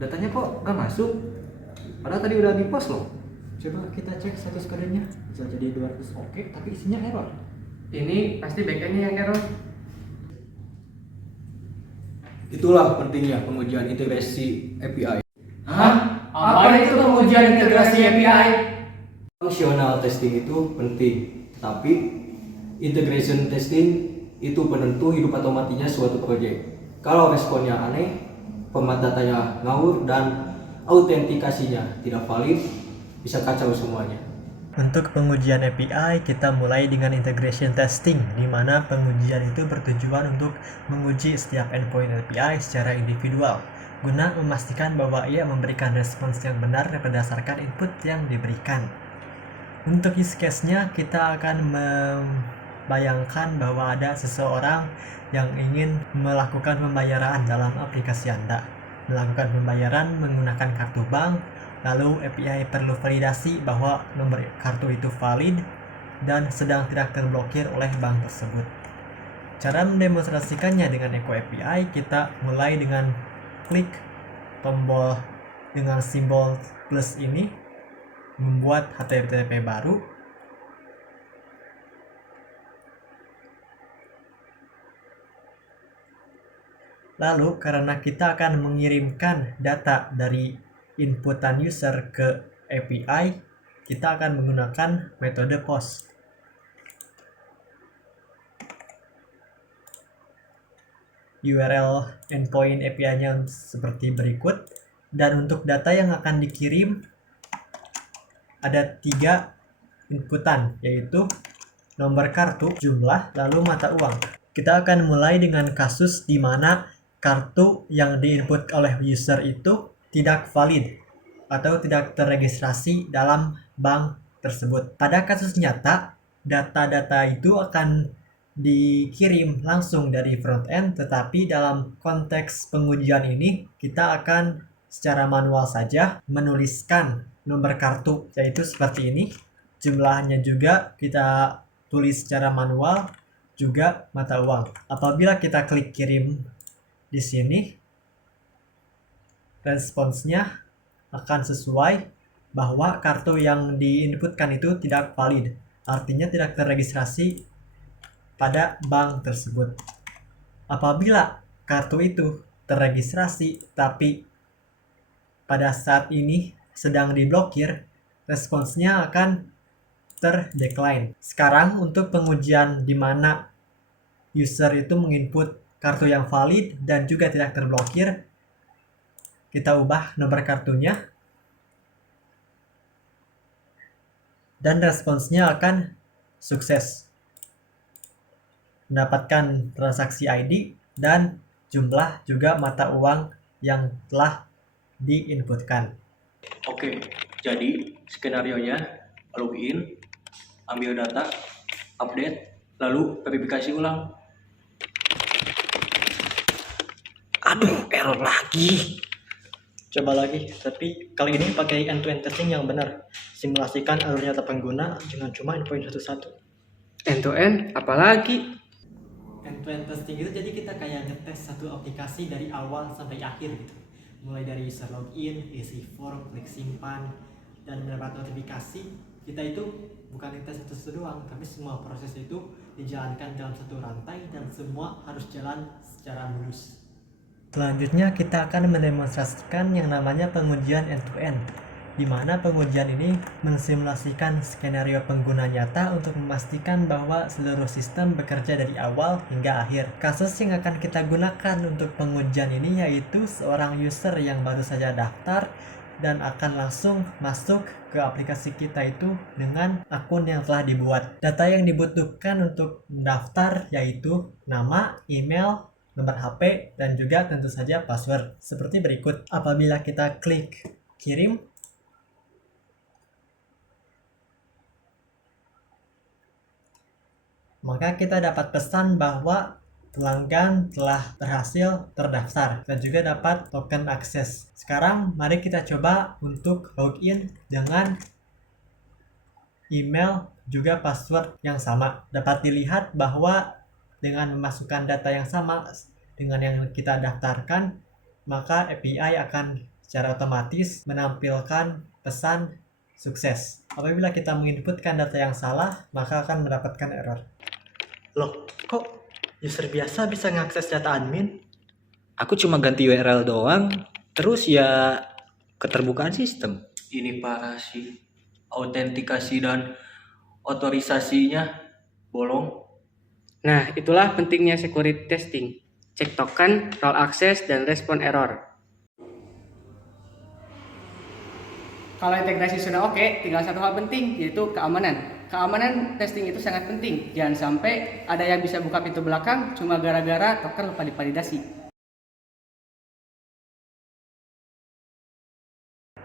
Datanya kok gak masuk? Padahal tadi udah di post loh. Coba kita cek status kodenya. Bisa jadi 200 oke, tapi isinya error. Ini pasti backendnya yang error. Itulah pentingnya pengujian integrasi API. Hah? Apa itu pengujian integrasi API? Functional testing itu penting, tapi integration testing itu penentu hidup atau matinya suatu proyek. Kalau responnya aneh, format datanya ngawur, dan autentikasinya tidak valid, bisa kacau semuanya. Untuk pengujian API, kita mulai dengan integration testing, di mana pengujian itu bertujuan untuk menguji setiap endpoint API secara individual, guna memastikan bahwa ia memberikan respons yang benar berdasarkan input yang diberikan. Untuk use case-nya, kita akan membayangkan bahwa ada seseorang yang ingin melakukan pembayaran dalam aplikasi Anda. Melakukan pembayaran menggunakan kartu bank, lalu API perlu validasi bahwa nomor kartu itu valid dan sedang tidak terblokir oleh bank tersebut. Cara mendemonstrasikannya dengan Echo API, kita mulai dengan klik tombol dengan simbol plus ini, membuat HTTP baru. Lalu karena kita akan mengirimkan data dari inputan user ke API, kita akan menggunakan metode POST. URL endpoint API-nya seperti berikut, dan untuk data yang akan dikirim ada 3 inputan, yaitu nomor kartu, jumlah, lalu mata uang. Kita akan mulai dengan kasus di mana kartu yang diinput oleh user itu tidak valid atau tidak terregistrasi dalam bank tersebut. Pada kasus nyata, data-data itu akan dikirim langsung dari front end, tetapi dalam konteks pengujian ini kita akan secara manual saja menuliskan nomor kartu, yaitu seperti ini. Jumlahnya juga kita tulis secara manual, juga mata uang. Apabila kita klik kirim di sini, responsnya akan sesuai bahwa kartu yang diinputkan itu tidak valid, artinya tidak terregistrasi pada bank tersebut. Apabila kartu itu terregistrasi tapi pada saat ini sedang diblokir, responsnya akan terdecline. Sekarang untuk pengujian di mana user itu menginput kartu yang valid dan juga tidak terblokir, kita ubah nomor kartunya dan responsnya akan sukses mendapatkan transaksi ID dan jumlah juga mata uang yang telah diinputkan. Oke, jadi skenarionya login, ambil data, update, lalu verifikasi ulang. Aduh, error lagi. Coba lagi, tapi kali ini pakai end-to-end testing yang benar. Simulasikan alur nyata pengguna dengan cuma endpoint satu-satu. End-to-end apalagi? End-to-end testing itu jadi kita kayak ngetes satu aplikasi dari awal sampai akhir gitu. Mulai dari user login, isi form, klik simpan, dan mendapat notifikasi. Kita itu bukan ngetes satu-satu doang, tapi semua proses itu dijalankan dalam satu rantai dan semua harus jalan secara mulus. Selanjutnya kita akan mendemonstrasikan yang namanya pengujian end-to-end, di mana pengujian ini mensimulasikan skenario pengguna nyata untuk memastikan bahwa seluruh sistem bekerja dari awal hingga akhir. Kasus yang akan kita gunakan untuk pengujian ini yaitu seorang user yang baru saja daftar dan akan langsung masuk ke aplikasi kita itu dengan akun yang telah dibuat. Data yang dibutuhkan untuk mendaftar yaitu nama, email, nomor HP, dan juga tentu saja password seperti berikut. Apabila kita klik kirim, maka kita dapat pesan bahwa pelanggan telah berhasil terdaftar dan juga dapat token akses. Sekarang mari kita coba untuk login dengan email juga password yang sama. Dapat dilihat bahwa dengan memasukkan data yang sama dengan yang kita daftarkan, maka API akan secara otomatis menampilkan pesan sukses. Apabila kita menginputkan data yang salah, maka akan mendapatkan error. Loh, kok user biasa bisa ngakses data admin? Aku cuma ganti URL doang, terus ya keterbukaan sistem. Ini parah sih. Autentikasi dan otorisasinya bolong. Nah, itulah pentingnya security testing. Cek token, role access, dan respon error. Kalau integrasi sudah oke, tinggal satu hal penting, yaitu keamanan. Keamanan testing itu sangat penting. Jangan sampai ada yang bisa buka pintu belakang cuma gara-gara token lupa divalidasi.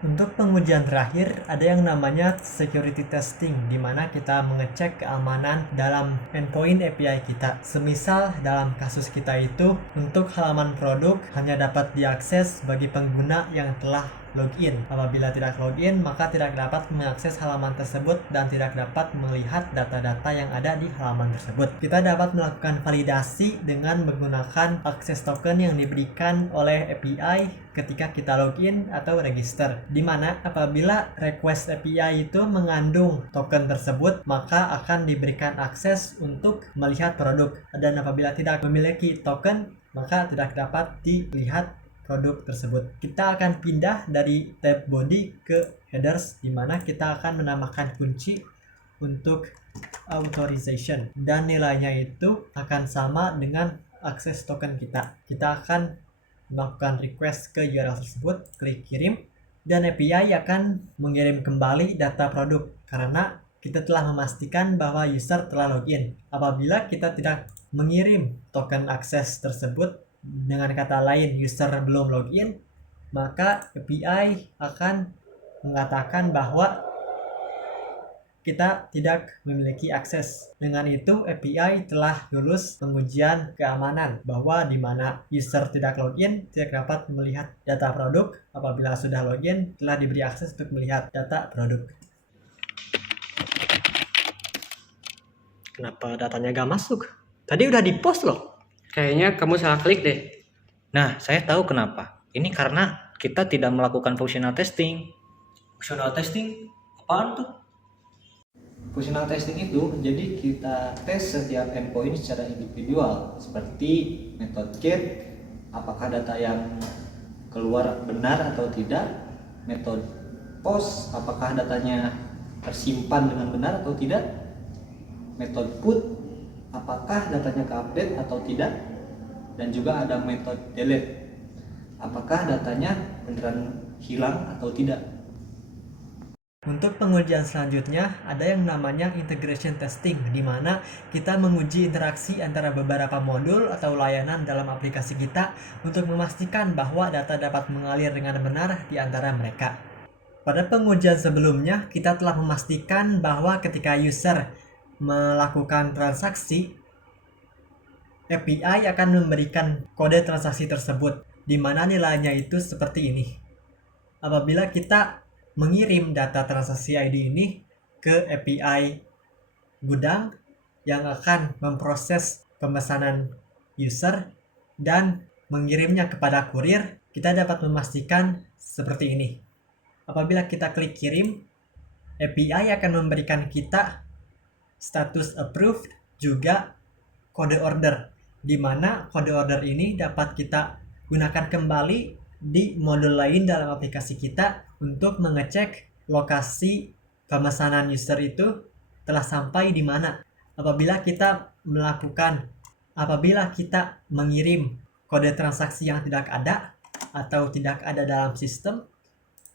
Untuk pengujian terakhir, ada yang namanya security testing, di mana kita mengecek keamanan dalam endpoint API kita. Semisal dalam kasus kita itu, untuk halaman produk hanya dapat diakses bagi pengguna yang telah login. Apabila tidak login, maka tidak dapat mengakses halaman tersebut dan tidak dapat melihat data-data yang ada di halaman tersebut. Kita dapat melakukan validasi dengan menggunakan akses token yang diberikan oleh API ketika kita login atau register, di mana apabila request API itu mengandung token tersebut, maka akan diberikan akses untuk melihat produk, dan apabila tidak memiliki token, maka tidak dapat dilihat produk tersebut. Kita akan pindah dari tab body ke headers, di mana kita akan menambahkan kunci untuk authorization, dan nilainya itu akan sama dengan akses token kita. Kita akan melakukan request ke URL tersebut, klik kirim, dan API akan mengirim kembali data produk karena kita telah memastikan bahwa user telah login. Apabila kita tidak mengirim token akses tersebut, dengan kata lain user belum login, maka API akan mengatakan bahwa kita tidak memiliki akses. Dengan itu API telah lulus pengujian keamanan, bahwa di mana user tidak login tidak dapat melihat data produk. Apabila sudah login, telah diberi akses untuk melihat data produk. Kenapa datanya gak masuk? Tadi udah di post loh. Kayaknya kamu salah klik deh. Nah, saya tahu kenapa. Ini karena kita tidak melakukan functional testing. Functional testing apaan tuh? Functional testing itu jadi kita tes setiap endpoint secara individual, seperti method get, apakah data yang keluar benar atau tidak, method post, apakah datanya tersimpan dengan benar atau tidak, method put, apakah datanya ke-update atau tidak, dan juga ada method delete, apakah datanya beneran hilang atau tidak. Untuk pengujian selanjutnya, ada yang namanya integration testing, di mana kita menguji interaksi antara beberapa modul atau layanan dalam aplikasi kita untuk memastikan bahwa data dapat mengalir dengan benar di antara mereka. Pada pengujian sebelumnya, kita telah memastikan bahwa ketika user melakukan transaksi, API akan memberikan kode transaksi tersebut, di mana nilainya itu seperti ini. Apabila kita mengirim data transaksi ID ini ke API gudang yang akan memproses pemesanan user dan mengirimnya kepada kurir, kita dapat memastikan seperti ini. Apabila kita klik kirim, API akan memberikan kita status approved, juga kode order, di mana kode order ini dapat kita gunakan kembali di modul lain dalam aplikasi kita untuk mengecek lokasi pemesanan user itu telah sampai di mana. Apabila kita mengirim kode transaksi yang tidak ada atau tidak ada dalam sistem,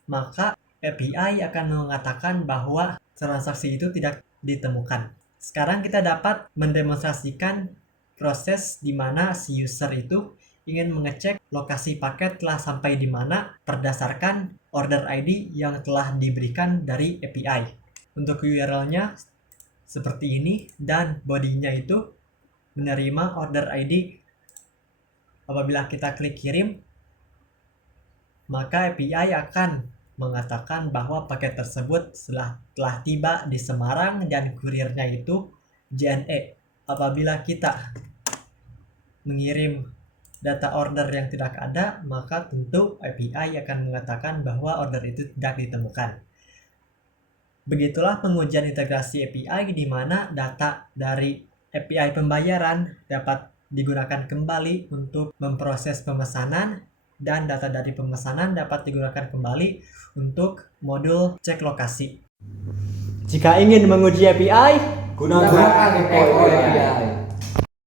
maka API akan mengatakan bahwa transaksi itu tidak ditemukan. Sekarang kita dapat mendemonstrasikan proses di mana si user itu ingin mengecek lokasi paket telah sampai di mana berdasarkan order ID yang telah diberikan dari API. Untuk URL-nya seperti ini, dan body-nya itu menerima order ID. Apabila kita klik kirim, maka API akan mengatakan bahwa paket tersebut telah tiba di Semarang dan kurirnya itu JNE. Apabila kita mengirim data order yang tidak ada, maka tentu API akan mengatakan bahwa order itu tidak ditemukan. Begitulah pengujian integrasi API di mana data dari API pembayaran dapat digunakan kembali untuk memproses pemesanan dan data dari pemesanan dapat digunakan kembali untuk modul cek lokasi. Jika ingin menguji API, Gunakan API.